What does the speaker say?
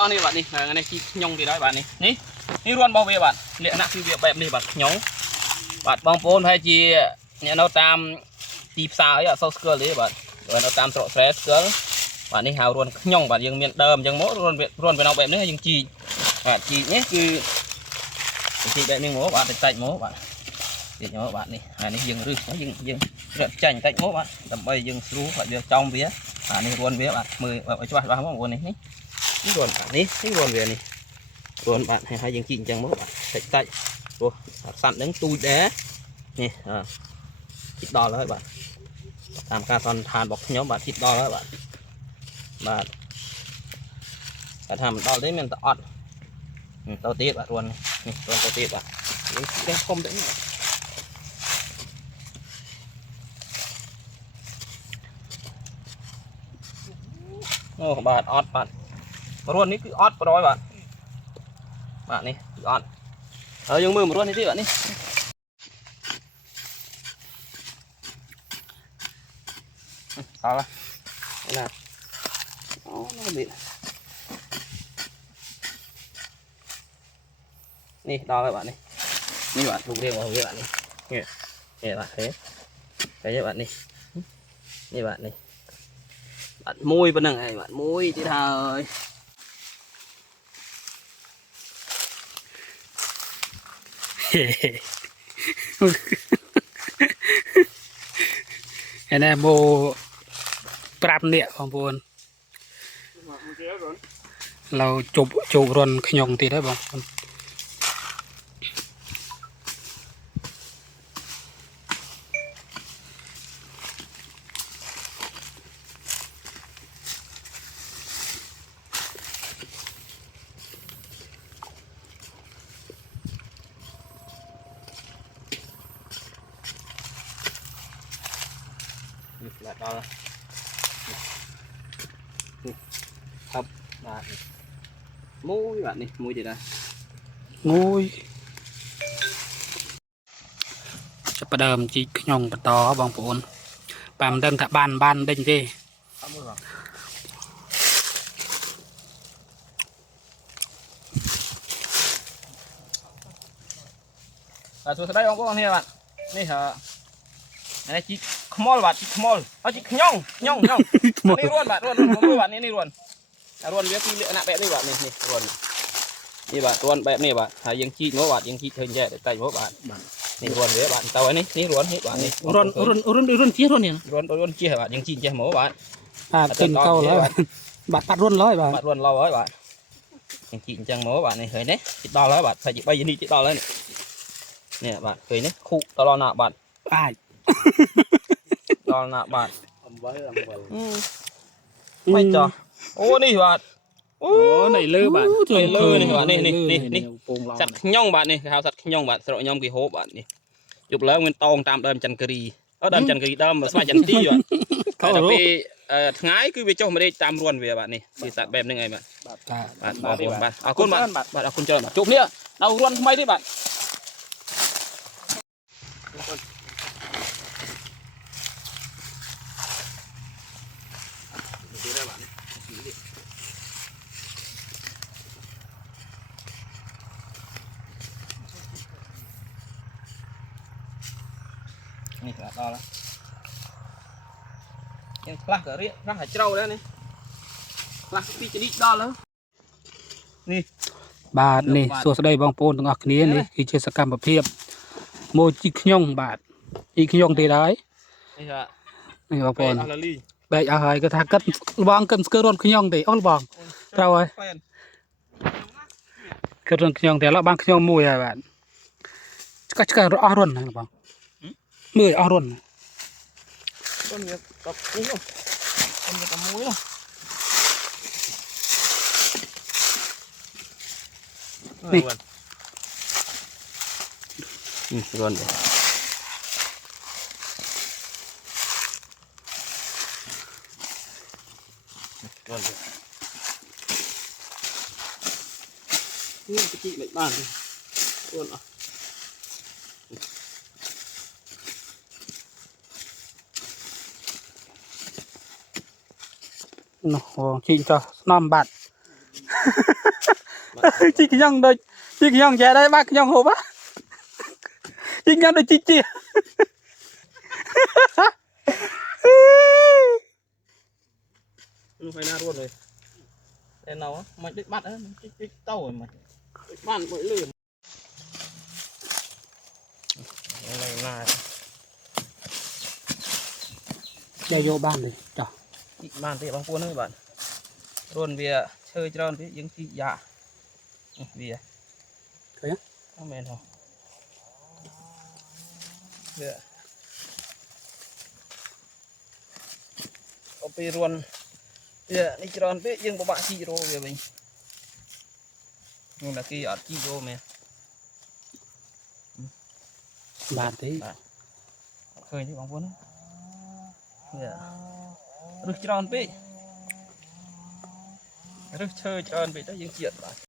อันนี้บัดนี่อันนี้ขี้ยงดีได้บัดนี่รวนบอเวบัดเลี้ยนักคือเวียแบบนี้บัดยงบัดบางโปนให้จีเนี่ยเราตามตีสาวอ่ะโซสเกิลเลยบัดเราตามตรอกเฟสเกิลบัดนี้หารวนยงบัดยังเมียนเดิมยังโม้รวนไปเอาแบบนี้ยังจีบัดจีนี่คือจีแบบนี้โม้บัดเป็นไตโม้บัดจีโม้บัดนี่อันนี้ยังรึยังเรื่องจังไตโม้บัดทำไปยังรู้บัดเดี๋ยวจ้องเบี้ยอันนี้รวนเบี้ยบัดมือบัดไปช่วยบัดเขาบอกนี่นี่รวนบัดนี่รวนเบี้ยนี่รวนบัดให้ยังจีจังโม้บัดไตตัวสั่นđứng tôi đá nè thịt đo đó các bạn làm ca son than bọc nhóm bạn thịt đo đó các bạn bạn làm đo đấy mình tọt tao tiết bạn luôn luôn tao tiết bạn cái không đấy ô bạn ọt bạn luôn ní cứ ọt vào đó bạn bạn đi ọt dùng mưa một luôn đi bạn đi sao đây là nó bị đi đo các bạn đi như bạn thuộc riêng vào các bạn đi nghe bạn thế thấy bạn đi như bạn đi bạn môi bên này bạn môi thì thờiอันนี้โบปรับเนี่ยของบนเราจูบรอนขยงตีได้บ้างlà đo không bạn mũi bạn đi mũi gì đây งูยจะประเดิมจีขยงปะตอบางปูนปามเดินกับบ้านเด้งดิสุดท้ายองค์พวกนี้bạnนี่เหรอnày chị small bạn chị small chị nhongนี่ร่วนbạnร่วนbạnนี่ร่วนร่วนเบี้ยที่เลี้ยนแบบนี้bạnนี่ร่วนนี่bạnร่วนแบบนี้bạnหายังจีโม้bạnยังจีเทินแย่แต่ใจโม้bạnนี่ร่วนเบี้ยbạn tao ấyนี่ร่วนนี่bạnนี่ร่วนเจี๊ยร่วนเนี่ยร่วนเจี๊ยbạnยังจีเจี๊ยโม้bạn เป็นเก่าแล้วบัดปัดร่วนร้อยบาท ร่วนเราấy bạnยังจีจังโม้bạnนี่เฮ้ยเนี่ยจีđoแล้วbạnใส่จีbayนี่จีđoแล้วนี่bạnเฮ้ยเนี่ยคู่ตลอดหน้าbạn đo nạ bạnไม่จ่อโอ้นี่bạn โอ้ไหนเลือบ้าน này lơ này bạnนี่สัตว์ย่องbạnนี่ครับสัตว์ย่องbạnสัตว์ย่องกี่โหbạnนี่จุดแล้วเงินตองตามเดิมจันกรีเดิมจันกรีเดิมมาสมัยจันทีอยู่แต่ปีง่ายคือไปเจ้าไม่ได้ตามรวนเวียbạnนี่คือสัตว์แบบนึงไงbạn bạnเอาคุณbạnเอาคุณเจอจุดเนี้ยเรารวนทำไมดิbạnนี่là to đó em lắc ở đây lắc hải trâu đấy này lắc đi chỉ đi đo lớn บาทนี่ส่วนสดบางปูนตรงอักนี้นี่คือเจสกรรมประเภทโมจิขยงบาทอีขยงตีได้นี่บางปูนใบอาหารก็ถ้ากัดบางกันสกัดรอนขยงตีอ้อลบางเราไอ้กัดรอนขยงตีแล้วบางขยงมวยอะไรบาทก็จะกัดอ้อรอนนะบางมืออ้อรอนcon người tập cú không con người tập muối khôngนี่luôn luôn cái chị lại bàn luôn à nó chiên cho 5 บาท ជីកញ៉ងដូចជីកញ៉ងចែដែរបាក់ញ៉ងហូបជីកញ៉ងដូចជីកជា nó phải na luôn rồi đây nào á mày đích bắt á đích tàu rồi mày đích bắt mỗi lưỡi này là យកយកបានទេចុះ đích ban thì bằng cuốn thôi bạn luôn vì chơi tròn với những chị dạ vì thấy á không mệt không được copy luôn giờ đi tròn với những bộ bạn chị rồi về mình nhưng là khi ở chị rồi mẹ បានទេ khơi chứ bằng cuốn giờ rực tròn với rực chơi tròn với đó những chuyện bạn